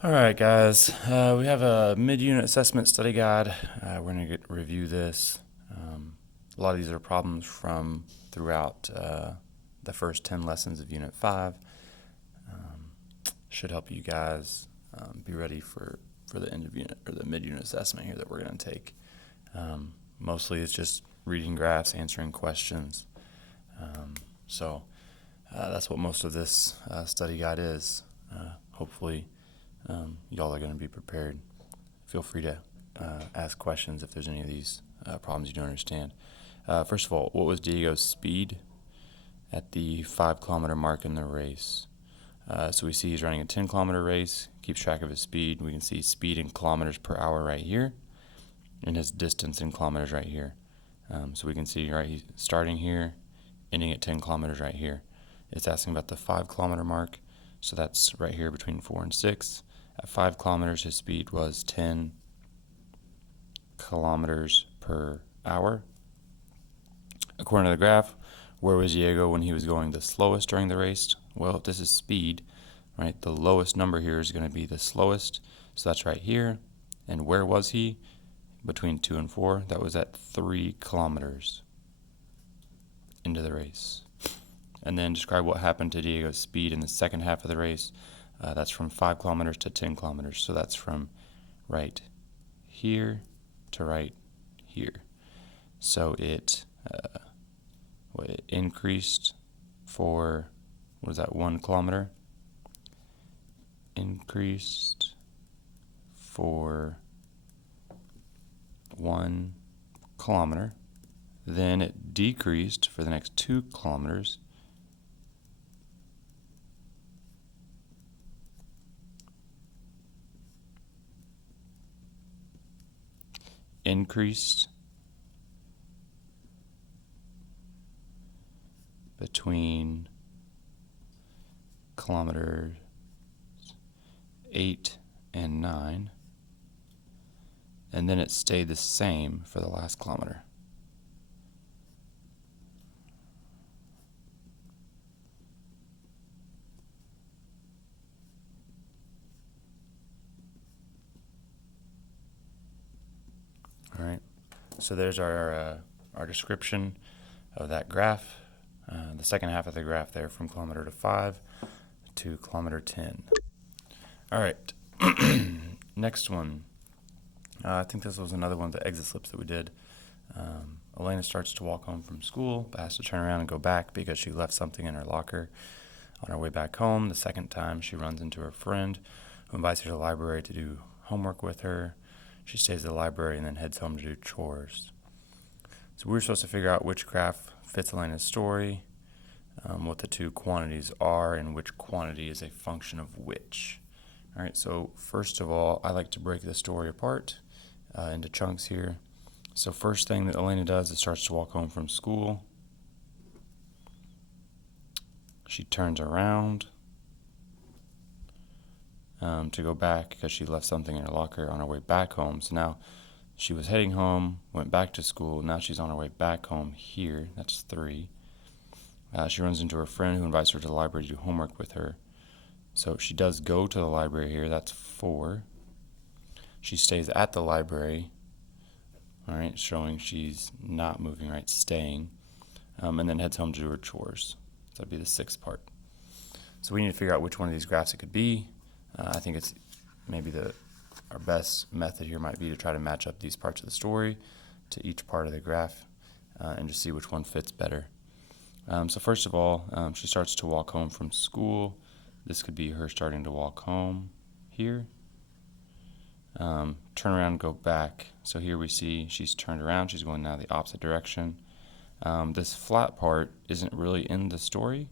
All right, guys. We have a mid-unit assessment study guide. We're going to review this. A lot of these are problems from throughout the first 10 lessons of Unit 5. Should help you guys be ready for the end of unit or the mid-unit assessment here that we're going to take. Mostly it's just reading graphs, answering questions. So that's what most of this study guide is. Hopefully y'all are going to be prepared. Feel free to ask questions if there's any of these problems you don't understand. First of all, what was Diego's speed at the 5 kilometer mark in the race? So we see he's running a 10 kilometer race, keeps track of his speed. We can see speed in kilometers per hour right here, and his distance in kilometers right here. So we can see, right, he's starting here, ending at 10 kilometers right here. It's asking about the 5 kilometer mark, so that's right here between 4 and 6. At 5 kilometers, his speed was 10 kilometers per hour. According to the graph, where was Diego when he was going the slowest during the race? Well, this is speed, right? The lowest number here is going to be the slowest, so that's right here. And where was he? Between 2 and 4. That was at 3 kilometers into the race. And then describe what happened to Diego's speed in the second half of the race. That's from 5 kilometers to 10 kilometers. So that's from right here to right here. So it increased for, what is that, 1 kilometer? Increased for 1 kilometer. Then it decreased for the next 2 kilometers. Increased between kilometers 8 and 9, and then it stayed the same for the last kilometer. All right, so there's our description of that graph. The second half of the graph there from kilometer to 5 to kilometer 10. All right, next one. I think this was another one of the exit slips that we did. Elena starts to walk home from school, but has to turn around and go back because she left something in her locker. On her way back home, the second time, she runs into her friend who invites her to the library to do homework with her. She stays at the library and then heads home to do chores. So we were supposed to figure out which graph fits Elena's story, what the two quantities are, and which quantity is a function of which. All right, so first of all, I like to break the story apart into chunks here. So first thing that Elena does is starts to walk home from school. She turns around to go back because she left something in her locker on her way back home. So now she was heading home, went back to school. Now she's on her way back home here. That's 3. She runs into her friend who invites her to the library to do homework with her. So she does go to the library here. That's 4. She stays at the library, all right, showing she's not moving, right, staying, and then heads home to do her chores. So that'd be the 6th part. So we need to figure out which one of these graphs it could be. I think it's maybe our best method here might be to try to match up these parts of the story to each part of the graph and just see which one fits better. So first of all, she starts to walk home from school. This could be her starting to walk home here. Turn around, go back. So here we see she's turned around. She's going now the opposite direction. This flat part isn't really in the story.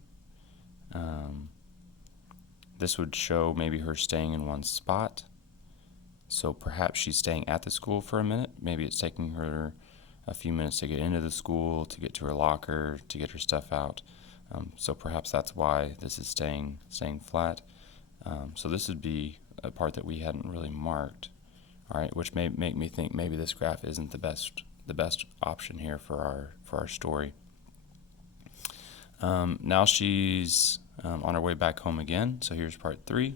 This would show maybe her staying in one spot. So perhaps she's staying at the school for a minute. Maybe it's taking her a few minutes to get into the school, to get to her locker, to get her stuff out. So perhaps that's why this is staying flat. So this would be a part that we hadn't really marked, all right, which may make me think maybe this graph isn't the best option here for our story. Now she's on her way back home again. So here's part 3.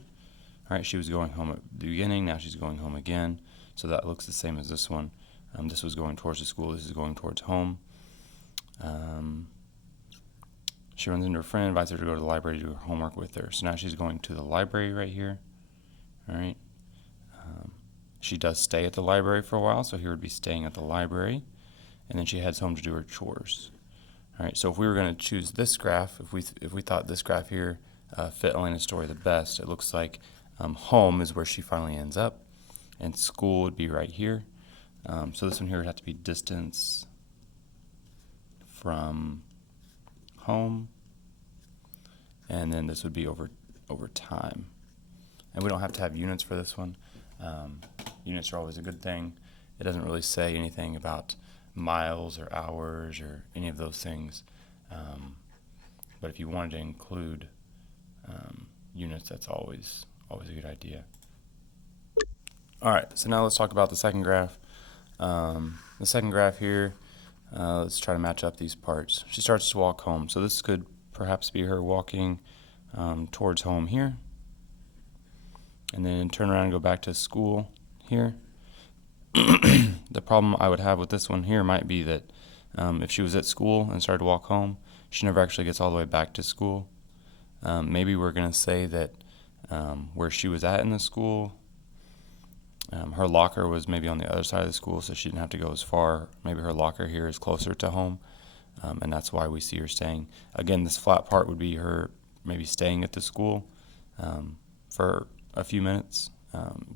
All right, she was going home at the beginning, now she's going home again, so that looks the same as this one. This was going towards the school, this is going towards home. She runs into her friend, invites her to go to the library to do her homework with her. So now she's going to the library right here. All right. She does stay at the library for a while, so here would be staying at the library. And then she heads home to do her chores. All right, so if we were going to choose this graph, if we thought this graph here fit Elena's story the best, it looks like home is where she finally ends up, and school would be right here. So this one here would have to be distance from home, and then this would be over time. And we don't have to have units for this one. Units are always a good thing. It doesn't really say anything about miles or hours or any of those things. But if you wanted to include units, that's always a good idea. All right, so now let's talk about the second graph. The second graph here, let's try to match up these parts. She starts to walk home, so this could perhaps be her walking towards home here, and then turn around and go back to school here. The problem I would have with this one here might be that if she was at school and started to walk home, she never actually gets all the way back to school. Maybe we're going to say that where she was at in the school, her locker was maybe on the other side of the school, so she didn't have to go as far. Maybe her locker here is closer to home, and that's why we see her staying. Again, this flat part would be her maybe staying at the school for a few minutes,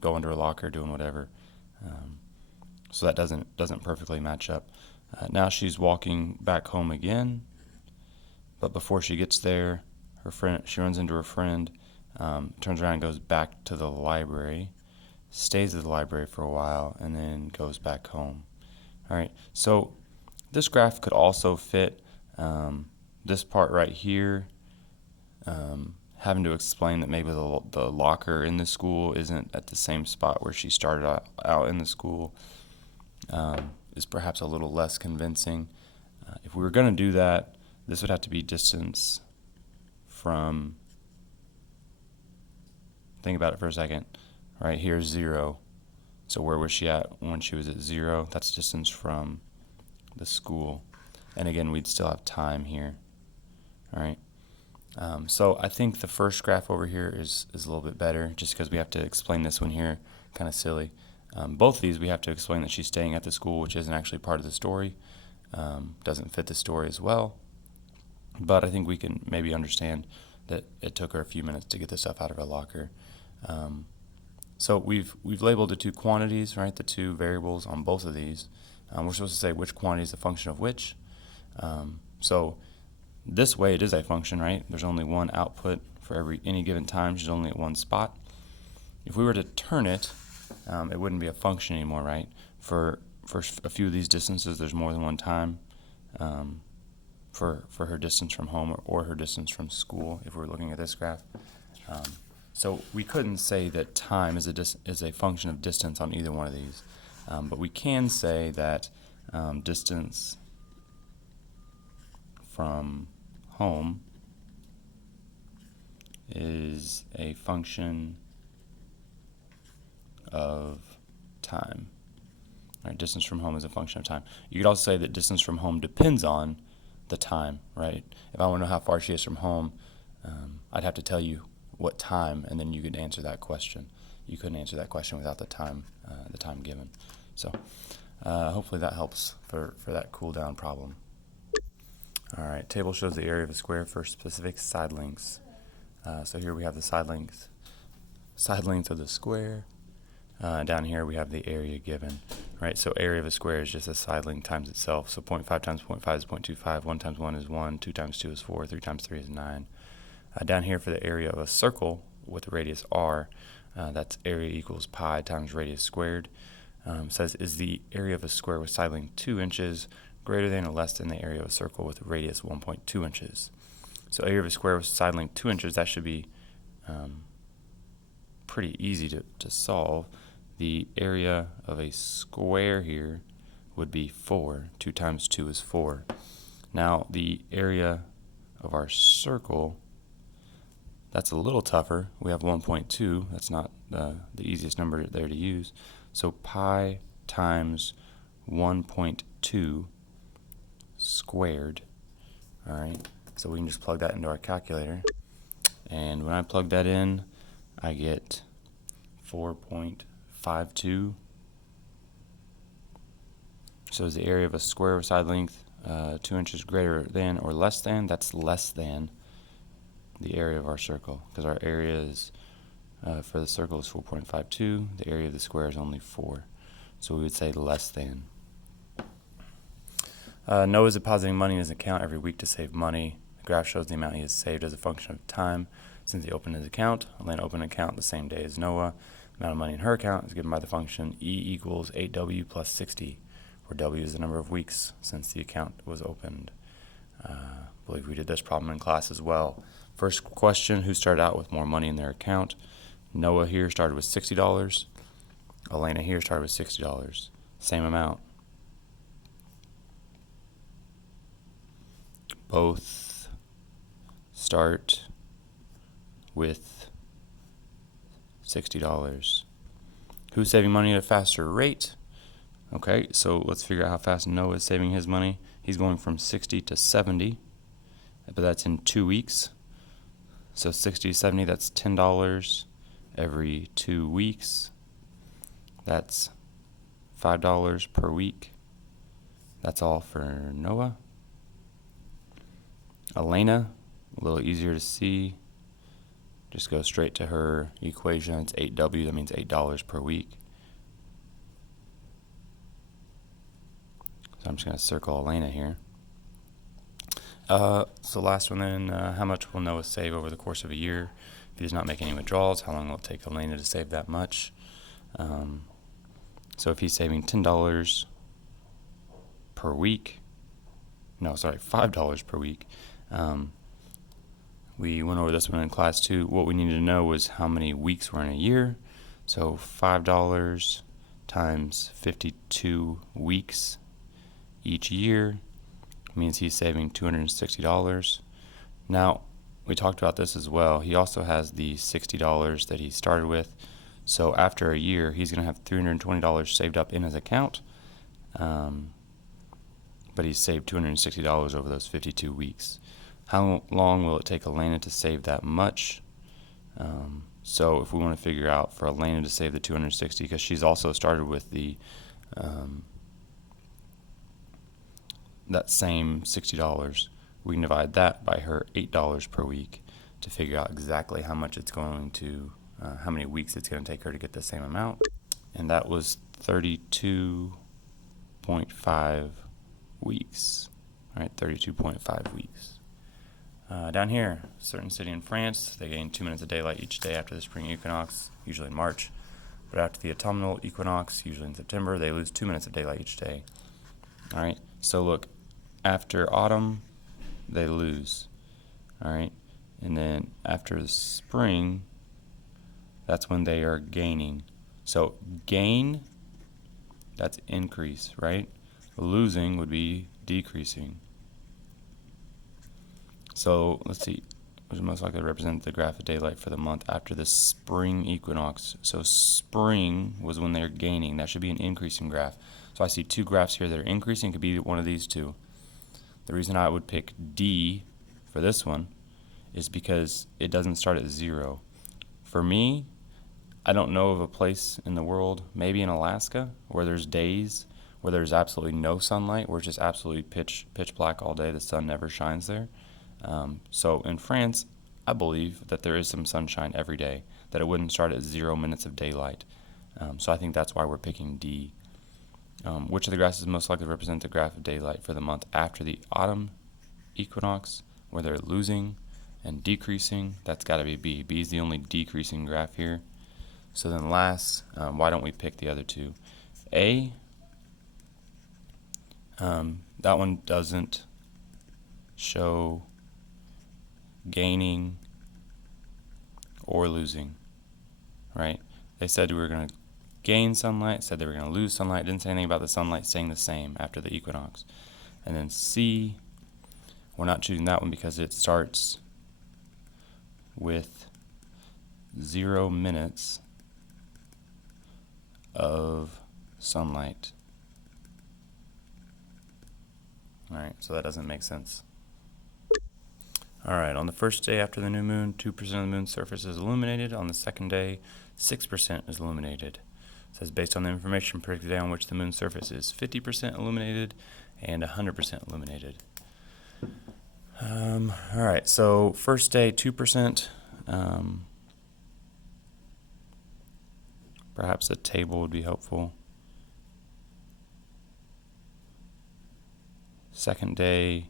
going to her locker, doing whatever. So that doesn't perfectly match up. Now she's walking back home again, but before she gets there, she runs into her friend, turns around and goes back to the library, stays at the library for a while, and then goes back home. All right, so this graph could also fit this part right here, having to explain that maybe the locker in the school isn't at the same spot where she started out in the school, is perhaps a little less convincing. If we were going to do that, this would have to be distance from, think about it for a second, right here's 0. So where was she at when she was at 0? That's distance from the school. And again, we'd still have time here. All right. So I think the first graph over here is a little bit better, just because we have to explain this one here, kind of silly. Both of these we have to explain that she's staying at the school, which isn't actually part of the story, doesn't fit the story as well. But I think we can maybe understand that it took her a few minutes to get the stuff out of her locker. So we've labeled the two quantities, right? The two variables on both of these. We're supposed to say which quantity is a function of which. So this way it is a function, right? There's only one output for any given time. She's only at one spot. If we were to turn it, it wouldn't be a function anymore, right? For a few of these distances, there's more than one time for her distance from home or her distance from school, if we're looking at this graph. So we couldn't say that time is a function of distance on either one of these. But we can say that distance from home is a function of time. All right, distance from home is a function of time. You could also say that distance from home depends on the time, right? If I want to know how far she is from home, I'd have to tell you what time, and then you could answer that question. You couldn't answer that question without the time given. So hopefully that helps for that cool down problem. All right, table shows the area of a square for specific side lengths. So here we have the side length of the square. Down here we have the area given, right? So area of a square is just a side length times itself. So 0.5 times 0.5 is 0.25, 1 times 1 is 1, 2 times 2 is 4, 3 times 3 is 9. Down here for the area of a circle with a radius r, that's area equals pi times radius squared. Says, is the area of a square with side length 2 inches greater than or less than the area of a circle with radius 1.2 inches? So area of a square with side length 2 inches, that should be pretty easy to solve. The area of a square here would be 4. 2 times 2 is 4. Now the area of our circle, that's a little tougher. We have 1.2. That's not the easiest number there to use. So pi times 1.2 squared. All right, so we can just plug that into our calculator. And when I plug that in, I get 4.52. So is the area of a square of side length 2 inches greater than or less than? That's less than the area of our circle, because our area is for the circle is 4.52. The area of the square is only 4. So we would say less than. Noah is depositing money in his account every week to save money. The graph shows the amount he has saved as a function of time since he opened his account. Elena opened an account the same day as Noah. The amount of money in her account is given by the function E equals 8W plus 60, where W is the number of weeks since the account was opened. I believe we did this problem in class as well. First question, who started out with more money in their account? Noah here started with $60. Elena here started with $60. Same amount. Both start with $60. Who's saving money at a faster rate? Okay, so let's figure out how fast Noah is saving his money. He's going from 60 to 70, but that's in 2 weeks. So 60 to 70, that's $10 every 2 weeks. That's $5 per week. That's all for Noah. Elena, a little easier to see. Just go straight to her equation. It's 8W, that means $8 per week. So I'm just going to circle Elena here. So last one then, how much will Noah save over the course of a year? If he does not make any withdrawals, how long will it take Elena to save that much? So if he's saving $10 per week, $5 per week. We went over this one in class too. What we needed to know was how many weeks were in a year. So $5 times 52 weeks each year means he's saving $260. Now, we talked about this as well. He also has the $60 that he started with. So after a year, he's going to have $320 saved up in his account. But he's saved $260 over those 52 weeks. How long will it take Elena to save that much? So if we want to figure out for Elena to save the $260, because she's also started with the that same $60, we can divide that by her $8 per week to figure out exactly how much it's going to, how many weeks it's going to take her to get the same amount. And that was 32.5 weeks. All right, 32.5 weeks. Down here, certain city in France, they gain 2 minutes of daylight each day after the spring equinox, usually in March. But after the autumnal equinox, usually in September, they lose 2 minutes of daylight each day. All right, so look, after autumn, they lose. All right, and then after the spring, that's when they are gaining. So gain, that's increase, right? Losing would be decreasing. So let's see, which most likely represent the graph of daylight for the month after the spring equinox. So spring was when they're gaining. That should be an increasing graph. So I see two graphs here that are increasing. It could be one of these two. The reason I would pick D for this one is because it doesn't start at 0. For me, I don't know of a place in the world, maybe in Alaska, where there's days where there's absolutely no sunlight, where it's just absolutely pitch black all day. The sun never shines there. So in France, I believe that there is some sunshine every day, that it wouldn't start at 0 minutes of daylight. So I think that's why we're picking D. Which of the graphs is most likely to represent the graph of daylight for the month after the autumn equinox, where they're losing and decreasing? That's got to be B. B is the only decreasing graph here. So then last, why don't we pick the other two? A, that one doesn't show gaining or losing, right? They said we were going to gain sunlight, said they were going to lose sunlight, didn't say anything about the sunlight staying the same after the equinox. And then C, we're not choosing that one because it starts with 0 minutes of sunlight. All right, so that doesn't make sense. All right, on the first day after the new moon, 2% of the moon's surface is illuminated. On the second day, 6% is illuminated. It says, based on the information predicted day on which the moon's surface is 50% illuminated and 100% illuminated. All right, so first day, 2%. Perhaps a table would be helpful. Second day,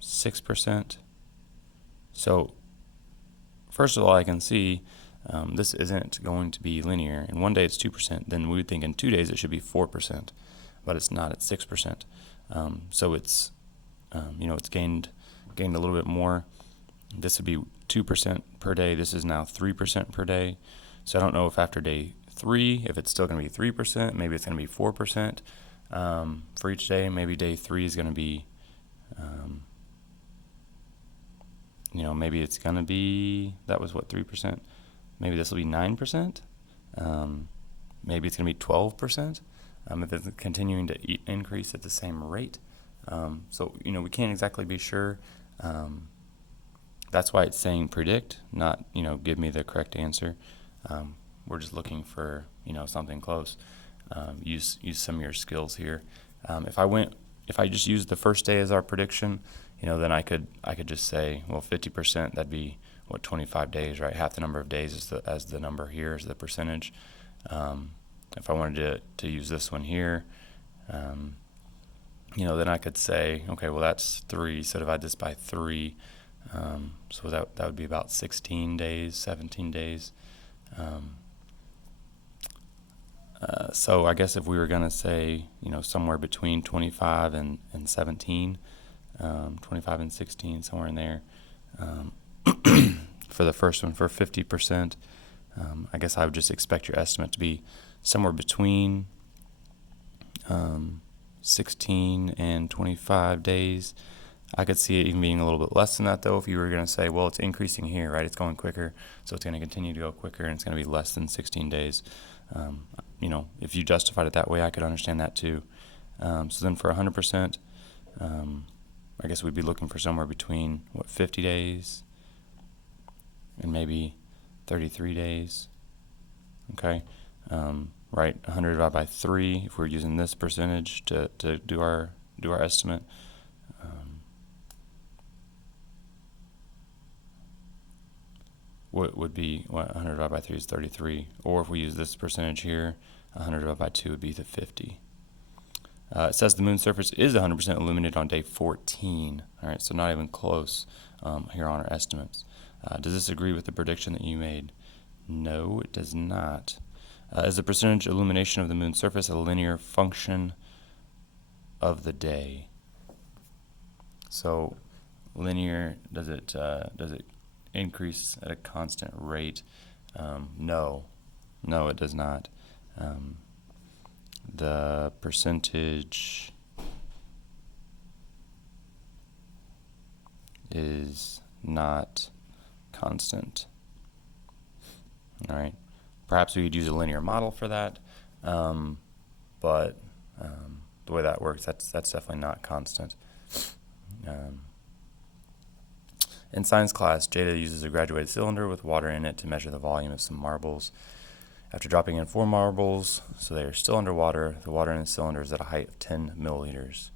6%. So first of all, I can see this isn't going to be linear. In one day it's 2%, then we would think in 2 days it should be 4%, but it's not, it's 6%. So it's, it's gained a little bit more. This would be 2% per day. This is now 3% per day. So I don't know if after day 3, if it's still going to be 3%, maybe it's going to be 4% for each day. Maybe day 3 is going to be, maybe it's going to be, that was what, 3%? Maybe this will be 9%. Maybe it's going to be 12% if it's continuing to increase at the same rate. So, we can't exactly be sure. That's why it's saying predict, not, give me the correct answer. We're just looking for, something close. Use some of your skills here. If I just used the first day as our prediction, then I could just say, well, 50%, that'd be, 25 days, right? Half the number of days as the number here is the percentage. If I wanted to use this one here, then I could say, okay, well, that's 3, so divide this by 3. So that would be about 16 days, 17 days. So I guess if we were going to say, somewhere between 25 and 17, 25 and 16, somewhere in there, for the first one, for 50%, I guess I would just expect your estimate to be somewhere between 16 and 25 days. I could see it even being a little bit less than that, though, if you were going to say, well, it's increasing here, right? It's going quicker, so it's going to continue to go quicker, and it's going to be less than 16 days. If you justified it that way, I could understand that too. So then for 100%, I guess we'd be looking for somewhere between, 50 days and maybe 33 days. Okay. Right, 100 divided by 3, if we're using this percentage to do our estimate. What would be 100 divided by 3 is 33, or if we use this percentage here, 100 divided by 2 would be the 50. It says the moon's surface is 100% illuminated on day 14. All right, so not even close here on our estimates. Does this agree with the prediction that you made? No, it does not. Is the percentage illumination of the moon's surface a linear function of the day? So linear, does it increase at a constant rate? No, it does not. The percentage is not constant. All right. Perhaps we could use a linear model for that, but the way that works, that's definitely not constant. In science class, Jada uses a graduated cylinder with water in it to measure the volume of some marbles. After dropping in 4 marbles, so they are still underwater, the water in the cylinder is at a height of 10 milliliters.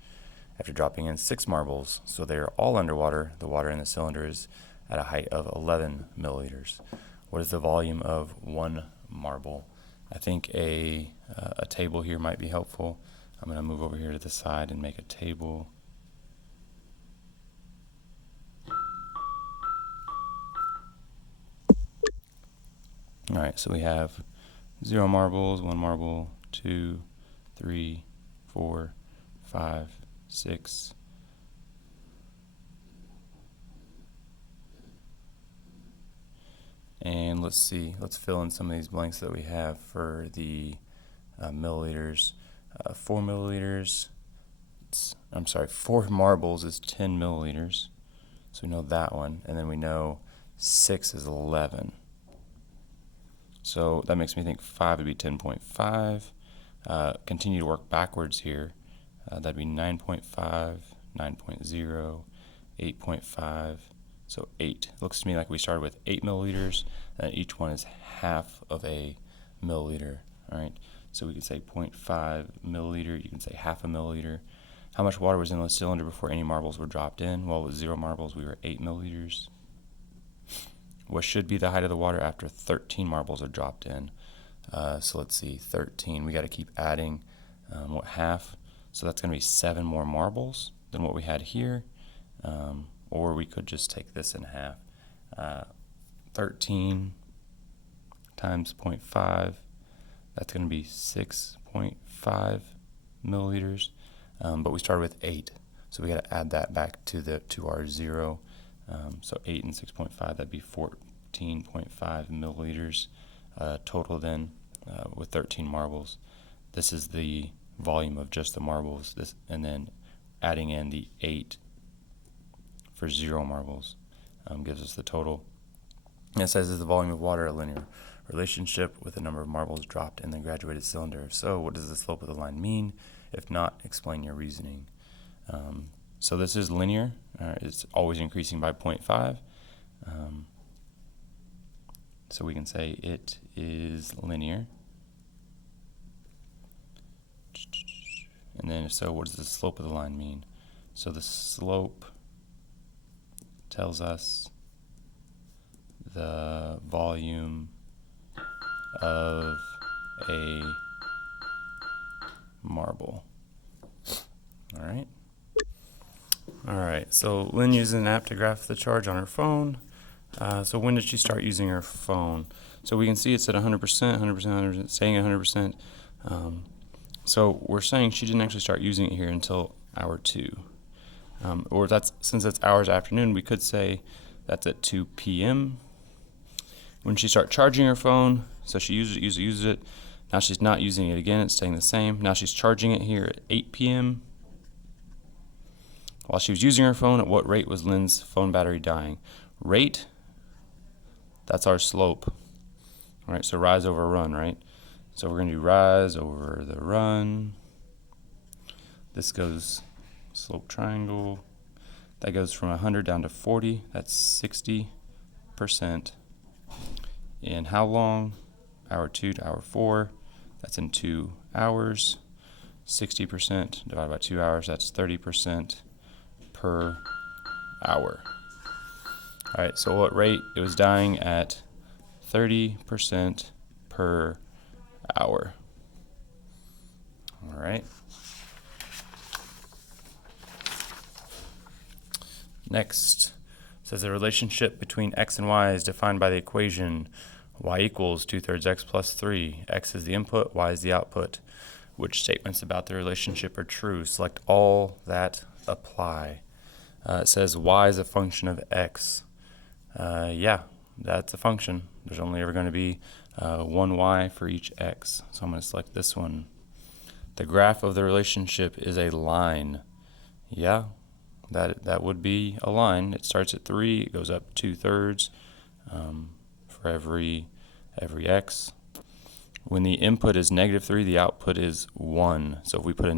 After dropping in 6 marbles, so they are all underwater, the water in the cylinder is at a height of 11 milliliters. What is the volume of 1 marble? I think a table here might be helpful. I'm going to move over here to the side and make a table. All right, so we have 0 marbles, 1 marble, 2, 3, 4, 5, 6. And let's see, let's fill in some of these blanks that we have for the milliliters. 4 milliliters, 4 marbles is 10 milliliters. So we know that one, and then we know 6 is 11. So that makes me think 5 would be 10.5. Continue to work backwards here. That'd be 9.5, 9.0, 8.5. So 8. Looks to me like we started with 8 milliliters, and each one is half of a milliliter. All right. So we could say 0.5 milliliter. You can say half a milliliter. How much water was in the cylinder before any marbles were dropped in? Well, with 0 marbles, we were 8 milliliters. What should be the height of the water after 13 marbles are dropped in? So let's see, 13. We got to keep adding half? So that's going to be 7 more marbles than what we had here. Or we could just take this in half. 13 times 0.5, that's going to be 6.5 milliliters. But we started with 8, so we got to add that back to our 0. So 8 and 6.5, that'd be 14.5 milliliters total then with 13 marbles. This is the volume of just the marbles, and then adding in the 8 for 0 marbles gives us the total. And it says, is the volume of water a linear relationship with the number of marbles dropped in the graduated cylinder? If so, what does the slope of the line mean? If not, explain your reasoning. So this is linear. It's always increasing by 0.5. So we can say it is linear. And then if so, what does the slope of the line mean? So the slope tells us the volume of a marble. All right. All right, so Lynn uses an app to graph the charge on her phone. So when did she start using her phone? So we can see it's at 100%, 100%, 100%, staying at 100%. So we're saying she didn't actually start using it here until hour 2. Or since it's hours afternoon, we could say that's at 2 p.m. When she started charging her phone, so she uses it. Now she's not using it again, it's staying the same. Now she's charging it here at 8 p.m. While she was using her phone, at what rate was Lynn's phone battery dying? Rate, that's our slope. All right, so rise over run, right? So we're going to do rise over the run. This goes slope triangle. That goes from 100 down to 40. That's 60%. In how long? Hour 2 to hour 4. That's in 2 hours. 60% divided by 2 hours, that's 30% per hour. All right, so what rate? It was dying at 30% per hour. All right. Next, says the relationship between x and y is defined by the equation y equals 2/3 x plus 3. X is the input, y is the output. Which statements about the relationship are true? Select all that apply. It says y is a function of x. Yeah, that's a function. There's only ever going to be one y for each x. So I'm going to select this one. The graph of the relationship is a line. Yeah, that would be a line. It starts at 3, it goes up 2/3 for every x. When the input is -3, the output is 1. So if we put a